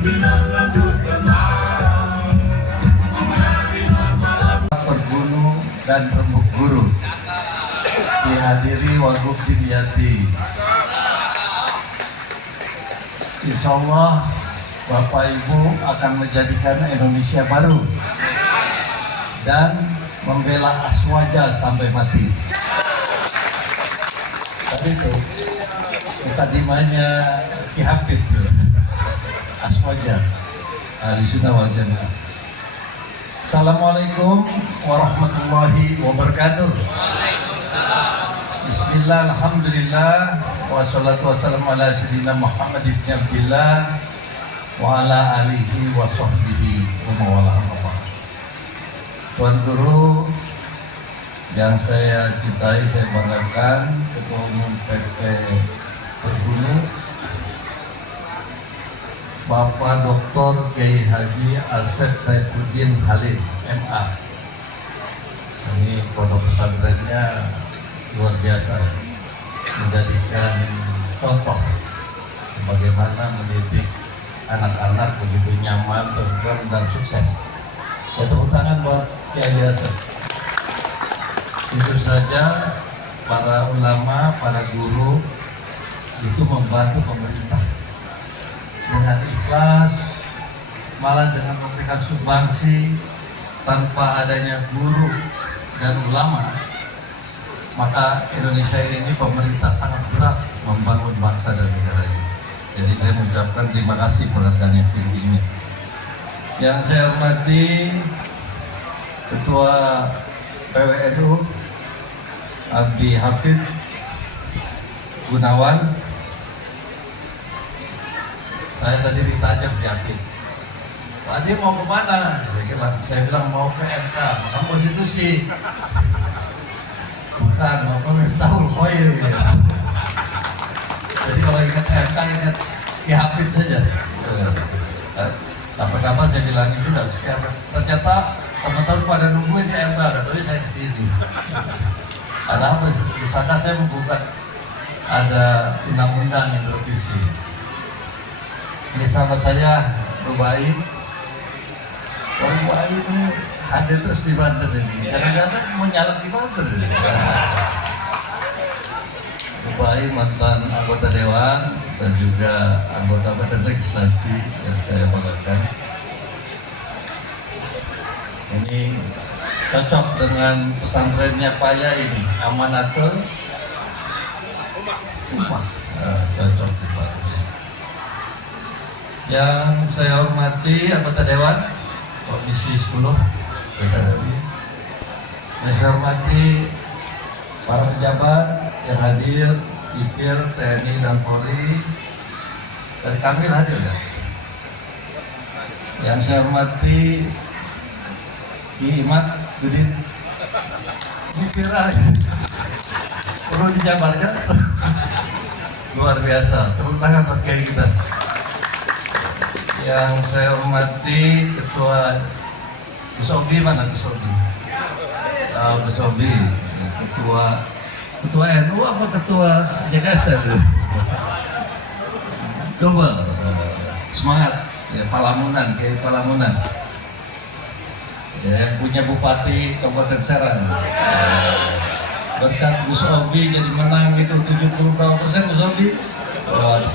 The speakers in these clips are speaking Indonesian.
Pergunu dan Rembuk Guru dihadiri Wagub Dimyati. Insya Allah Bapak Ibu akan menjadikan Indonesia baru dan membela Aswaja sampai mati. Tadi itu mukadimahnya Ki Hafid Aswaja ahli sunnah wal jamaah. Assalamualaikum warahmatullahi wabarakatuh. Bismillah, alhamdulillah, wassalatu wassalamu ala sayyidina Muhammad ibn Abdillah wa ala alihi wa sahbihi wa mawala. Tuan Guru yang saya cintai, saya banggakan, Ketua Umum PP Pergunu Bapak Dr. Kiai Haji Asep Saifuddin Halil MA. Ini pondok pesantrennya luar biasa, menjadikan contoh bagaimana mendidik anak-anak begitu nyaman, tentram, dan sukses. Tepuk tangan buat Kiai Asep. Itu saja para ulama, para guru itu membantu pemerintah dengan ikhlas, malah dengan memberikan sumbangsi. Tanpa adanya guru dan ulama, maka Indonesia ini pemerintah sangat berat membangun bangsa dan negara ini. Jadi saya mengucapkan terima kasih penghargaan yang tinggi ini. Yang saya hormati Ketua PWNU Abi Hafid Gunawan. Saya tadi ditajam di Hafid, tadi mau kemana? Saya bilang mau ke MK, Mahkamah Konstitusi. Bukan, mau ke Miftahul Khair. Jadi kalau ingat MK, ingat Ki Hafid saja. Apa-apa saya bilang itu dan sekarang ternyata teman-teman pada nungguin di MK, katanya saya kesini. Ada apa? Di sana saya membuka ada undang-undang yang direvisi. Ini sahabat saya Rubai. Rubai ini hadir terus di Banten ini. Kadang-kadang mau nyalak di Banten. Rubai mantan anggota Dewan dan juga anggota Badan Legislasi yang saya banggakan. Ini cocok dengan pesantrennya Pak Yai ini, Amanatul Ummah. Cocok di Pak. Yang saya hormati anggota Dewan Komisi 10, yang saya hormati para pejabat yang hadir, sipil, TNI dan Polri. Dari kami hadir ya. Yang saya hormati Ki Imat Dudin. Ini viral ya. Perlu dijabarkan. Luar biasa. Tepuk tangan buat kiai kita. Yang saya hormati Ketua Gus Obi, mana Gus Obi? Gus Obi, Ketua NU apa Ketua JKS? Coba semangat ya, Palamunan, Kiai Palamunan. Ya, yang punya Bupati Kabupaten Serang. Berkat Gus Obi jadi menang itu 70% Gus Obi.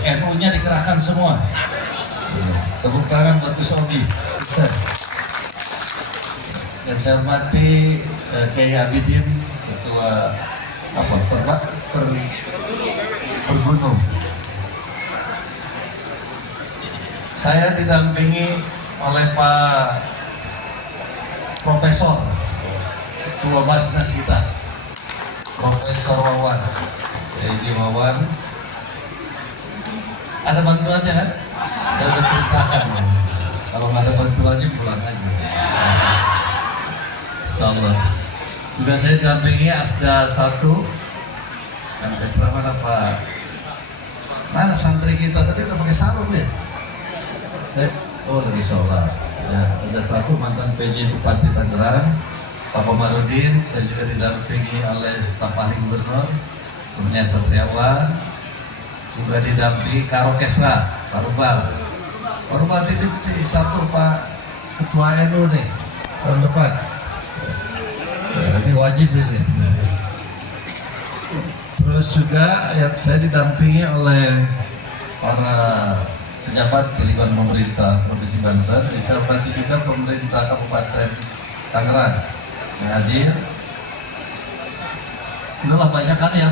NU-nya dikerahkan semua. Tepuk tangan buat Gus Obi. Dan saya hormati Kiai Abidin, Ketua Pergunu. Saya didampingi oleh Pak Profesor Ketua Basnas kita, Profesor Wawan. Jadi Wawan, ada bantuannya kan? Ada perintahkan. Kalau nggak ada bantuannya pulang aja. Insyaallah. Juga saya didampingi Asda 1. Anak Esra mana Pak? Mana santri kita tadi udah pakai sarung ya? Oh lagi sholat. Ya, ada 1 mantan PJ Bupati Tangerang, Pak Komarudin. Saya juga didampingi oleh staf ahli gubernur, kemudian Satriawan. Juga didampingi Karo Kesra, Pak Rubal. Hormat titip di satu Pak Ketua NU nih tahun depan. Ini wajib ini. Terus juga yang saya didampingi oleh para pejabat kehidupan pemerintah Provinsi Banten, disertai juga pemerintah Kabupaten Tangerang yang hadir. Itulah banyak kan ya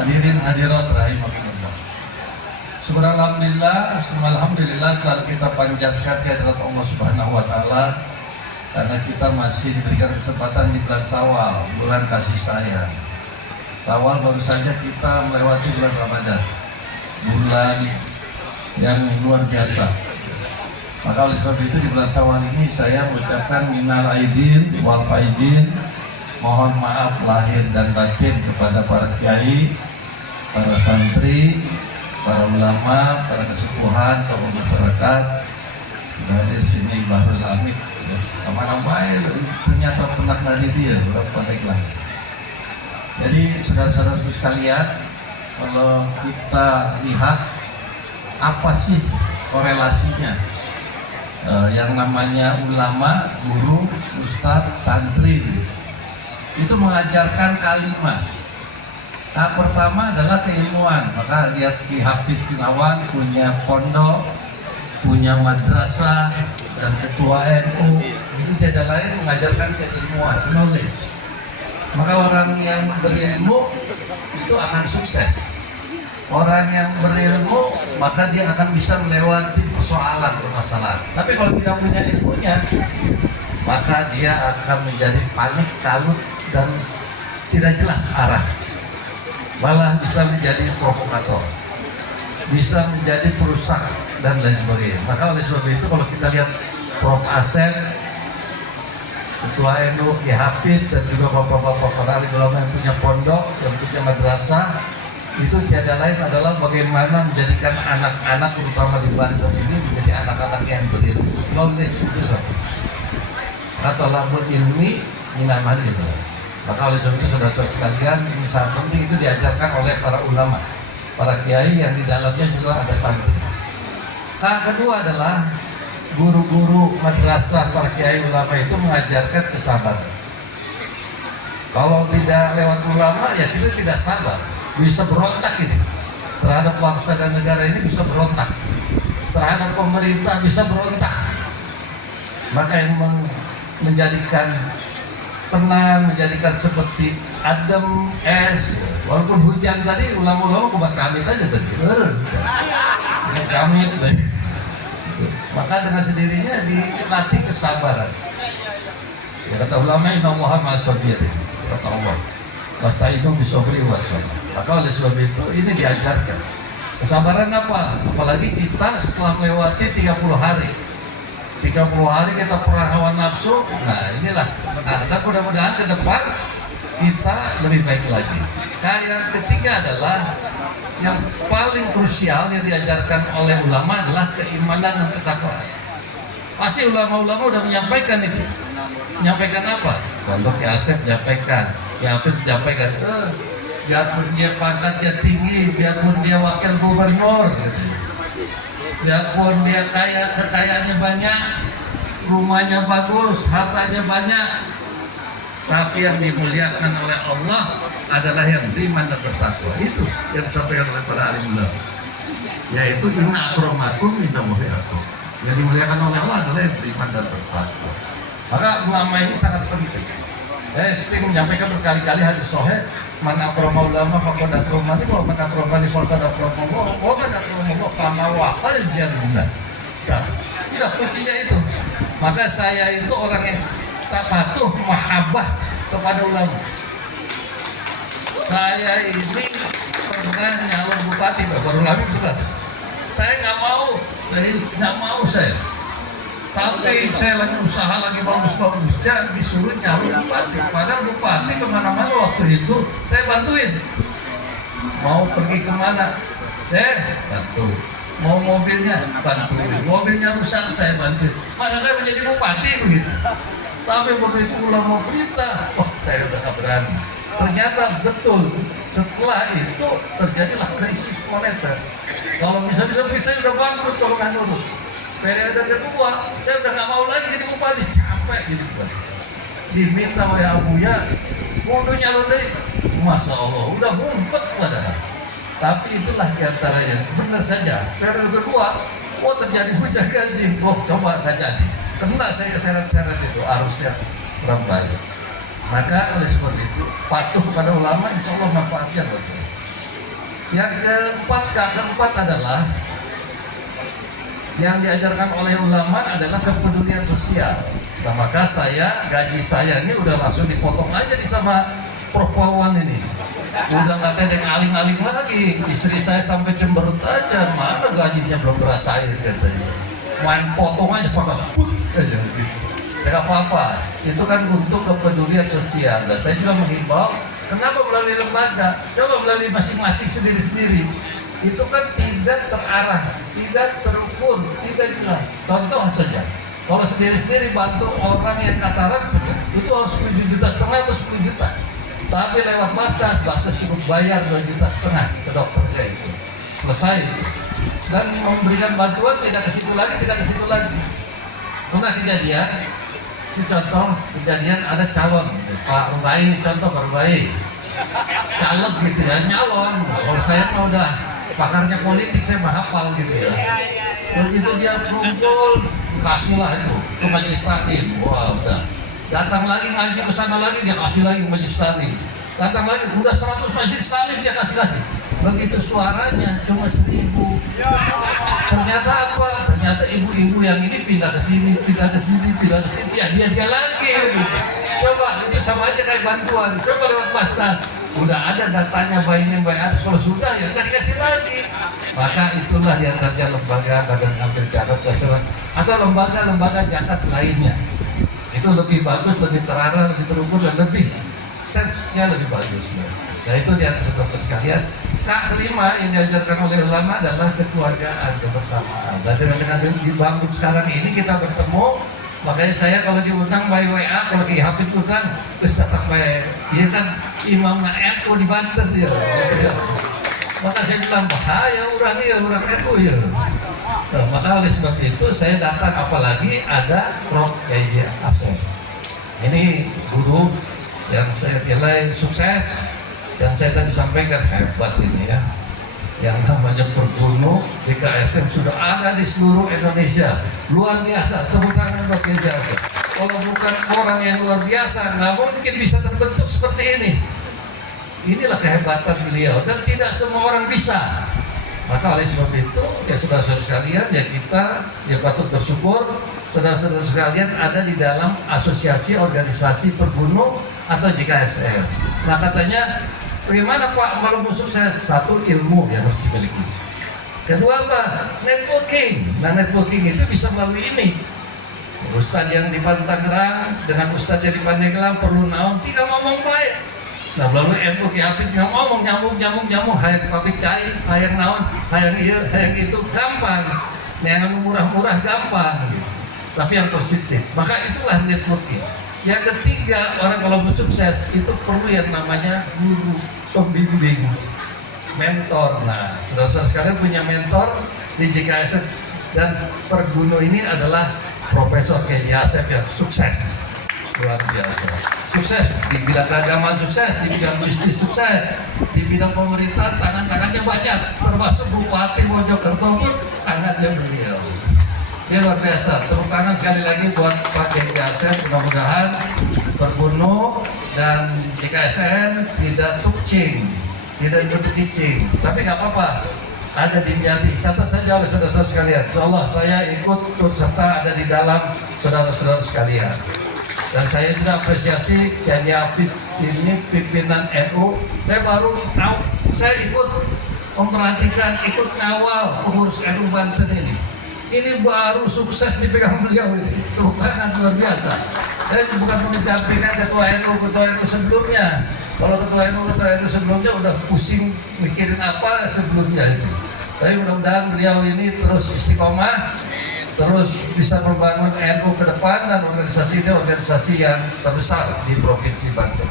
hadirin hadirat rahimahullah. Alhamdulillah selalu kita panjatkan kehadirat Allah Subhanahu wa taala karena kita masih diberikan kesempatan di bulan Syawal, bulan kasih sayang. Syawal baru saja kita melewati bulan Ramadan, bulan yang luar biasa. Maka oleh sebab itu di bulan Syawal ini saya mengucapkan minal aidin wal faizin, mohon maaf lahir dan batin kepada para kiai, para santri, para ulama, para kesepuhan, tokoh masyarakat. Dari sini Bahrul Hamid, kemana baik ternyata pernah dari dia, berapa baiklah. Jadi saudara-saudara sekalian, kalau kita lihat apa sih korelasinya yang namanya ulama, guru, ustadz, santri itu mengajarkan kalimat. Tahap pertama adalah keilmuan. Maka lihat Ki Hafid Gunawan punya pondok, punya madrasah, dan ketua NU. Itu tidak lain mengajarkan keilmuan, knowledge. Maka orang yang berilmu itu akan sukses. Orang yang berilmu maka dia akan bisa melewati persoalan, permasalahan. Tapi kalau tidak punya ilmunya, maka dia akan menjadi panik, kalut, dan tidak jelas arah. Malah bisa menjadi provokator, bisa menjadi perusak, dan lain sebagainya. Maka oleh sebab itu kalau kita lihat Prof. Asep, Ketua NU, Ki Hafid, dan juga bapak-bapak para alim ulama yang punya pondok, yang punya madrasah, itu tiada lain adalah bagaimana menjadikan anak-anak terutama di Banten ini menjadi anak-anak yang berilmu. Knowledge itu satu. Atau labul ilmi minaman itu. Maka oleh sebab itu saudara-saudara sekalian, ini sangat penting, itu diajarkan oleh para ulama, para kiai yang di dalamnya juga ada santri. Yang kedua adalah guru-guru madrasah, para kiai ulama itu mengajarkan kesabaran. Kalau tidak lewat ulama ya kita tidak sabar, bisa berontak ini terhadap bangsa dan negara ini, bisa berontak terhadap pemerintah, bisa berontak. Maka yang menjadikan tenang, menjadikan seperti adem, es, walaupun hujan tadi ulama-ulama kubat kamit aja tadi, hujan kamit tadi. Maka dengan sendirinya dilatih kesabaran. Ya, kata ulama, inna Allaha ma'as-sabirin, kata Allah, wasta'inu bis-sabri was-salah. Maka oleh sebab itu ini diajarkan kesabaran apa? Apalagi kita setelah melewati 30 hari 30 hari kita perang hawa nafsu. Nah inilah, dan mudah-mudahan ke depan kita lebih baik lagi. Yang ketiga adalah yang paling krusial yang diajarkan oleh ulama adalah keimanan dan ketakwaan. Pasti ulama-ulama udah menyampaikan itu. Menyampaikan apa? Contoh Ki Asep menyampaikan, Ki Hafid menyampaikan, biarpun dia pangkatnya tinggi, biarpun dia wakil gubernur gitu, biarpun dia kaya, kekayaannya banyak, rumahnya bagus, hartanya banyak, tapi yang dimuliakan oleh Allah adalah yang beriman dan bertakwa. Itu yang disampaikan oleh para alim ulama, yaitu inna akramakum indallahi atqakum. Yang dimuliakan oleh Allah adalah yang beriman dan bertakwa. Maka ulama ini sangat penting. Saya sering menyampaikan berkali-kali hadis sahih, man akrama ulama faqad akramani wa man akramani faqad akramallah wa man akramallah kama wahal jannah. Tidak, kuncinya itu. Maka saya itu orang yang tak patuh mahabbah kepada ulama. Saya ini pernah nyalon bupati, baru lagi berat. Saya nggak mau saya. Tapi saya lagi usaha lagi bagus-bagus, jangan disuruh nyalon bupati. Padahal bupati kemana-mana waktu itu saya bantuin. Mau pergi kemana? Bantu. Mau mobilnya bantuin. Mobilnya rusak saya bantuin. Maka saya menjadi bupati begitu. Tapi begitu ulama perintah, saya udah gak berani. Ternyata betul. Setelah itu terjadilah krisis moneter. Kalau bisa saya udah bangkrut kalau nggak nurut. periode kedua saya udah nggak mau lagi jadi bupati, capek jadi bupati. Diminta oleh Abuya kudu nyalon deh, masya Allah udah ngumpet padahal. Tapi itulah diantaranya, benar saja periode kedua terjadi hujan gaji, coba nggak jadi, kena saya keseret-seret itu arusnya kurang baik. Maka oleh sebab itu patuh pada ulama, insya Allah manfaatnya luar biasa. Yang keempat adalah yang diajarkan oleh ulama adalah kepedulian sosial. Nah, maka gaji saya ini udah langsung dipotong aja nih sama Prof Wawan ini. Udah nggak tedeng aling-aling lagi. Istri saya sampai cemberut aja, mana gajinya belum berasain katanya. Main potong aja pakai aja gitu. Tidak apa-apa, itu kan untuk kepedulian sosial. Dan saya juga menghimbau, kenapa melalui lembaga? Coba melalui masing-masing sendiri-sendiri. Itu kan tidak terarah, tidak terukur, tidak jelas. Contoh saja, kalau sendiri-sendiri bantu orang yang katarak saja, itu harus 7,5 juta atau 10 juta. Tapi lewat Basnas cukup bayar 2,5 juta ke dokternya itu. Selesai. Dan memberikan bantuan tidak ke situ lagi, tidak ke situ lagi. Pernah kejadian, ini contoh kejadian ada calon Pak Rubai, ini contoh Pak Rubai caleg gitu ya, nyalon. Kalau saya mah udah pakarnya politik, saya mah hafal gitu ya. Begitu dia kumpul, kasih lah itu ke majelis taklim. Wah udah, datang lagi ngaji ke sana lagi, dia kasih lagi ke majelis taklim. Datang lagi, udah 100 majelis taklim dia kasih. Begitu suaranya cuma 1.000. Ternyata apa? Ternyata ibu-ibu yang ini pindah ke sini, ya dia lagi. Coba itu sama aja kayak bantuan. Coba lewat Basnas, udah ada datanya bayinya bayi atas, kalau sudah ya nggak dikasih lagi. Maka itulah yang kerja lembaga badan ambil zakat nasional atau lembaga-lembaga zakat lainnya. Itu lebih bagus, lebih terarah, lebih terukur, dan lebih sense-nya lebih bagus. Nah itu di atas saudara sekalian. Kelima yang diajarkan oleh ulama adalah kekeluargaan, kebersamaan. Dan dengan dibangun sekarang ini kita bertemu, makanya saya kalau diundang by WA, kalau Ki Hafid undang, terus datang by, dia kan imam NU di Banten ya. Maka saya bilang bahaya orang NU ya. Nah, maka oleh sebab itu saya datang, apalagi ada Prof Yahya Asep. Ini guru yang saya nilai sukses. Yang saya tadi sampaikan hebat ini ya, yang namanya Perguno DKSN sudah ada di seluruh Indonesia, luar biasa. Tepuk tangan buat dia. Kalau bukan orang yang luar biasa, nggak mungkin bisa terbentuk seperti ini. Inilah kehebatan beliau, dan tidak semua orang bisa. Maka oleh sebab itu ya saudara-saudara sekalian, ya kita ya patut bersyukur saudara-saudara sekalian ada di dalam asosiasi organisasi Perguno atau JKSN. Nah katanya, bagaimana Pak kalau mau sukses? Satu, ilmu yang harus dimiliki. Kedua apa? Networking. Nah networking itu bisa melalui ini. Ustadz yang di Tangerang dengan Ustadz yang di Pandeglang perlu naon, tinggal ngomong baik. Nah melalui NU Ki Hafid tinggal ngomong nyambung, hayang pabrik cai, hayang naon, hayang iya, hayang itu, gampang. Nah yang murah-murah gampang gitu. Tapi yang positif. Maka itulah networking. Yang ketiga, orang kalau mau sukses itu perlu yang namanya guru, pembimbing, mentor. Nah, saudara-saudara sekalian punya mentor di JKSN, dan Perguno ini adalah Profesor Yahya Asep yang sukses, luar biasa. Sukses di bidang keagamaan, sukses di bidang bisnis, sukses di bidang pemerintahan, tangan-tangannya banyak, termasuk Bupati Mojokerto pun tangannya beliau. Ini luar biasa. Tepuk tangan sekali lagi buat Pak Yahya Asep. Mudah-mudahan Perguno dan JKSN tidak tukcing, tidak bentuk cicing. Tapi nggak apa-apa, ada dimyati. Catat saja oleh saudara-saudara sekalian. Insyaallah saya ikut turut serta ada di dalam saudara-saudara sekalian. Dan saya juga apresiasi Yahya Hafid ini pimpinan NU. Saya ikut memperhatikan, ikut ngawal pengurus NU Banten ini. Ini baru sukses dipegang beliau ini. Tuh kan luar biasa. Saya bukan mengecampingkan ketua NU sebelumnya. Kalau ketua NU sebelumnya udah pusing mikirin apa sebelumnya itu. Tapi mudah-mudahan beliau ini terus istiqomah, terus bisa membangun NU ke depan, dan organisasi ini organisasi yang terbesar di Provinsi Banten.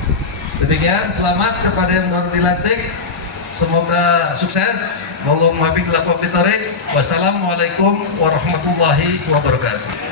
Demikian, selamat kepada yang baru dilantik. Semoga sukses. Wallahu muwaffiq ila aqwamit thoriq. Wassalamualaikum warahmatullahi wabarakatuh.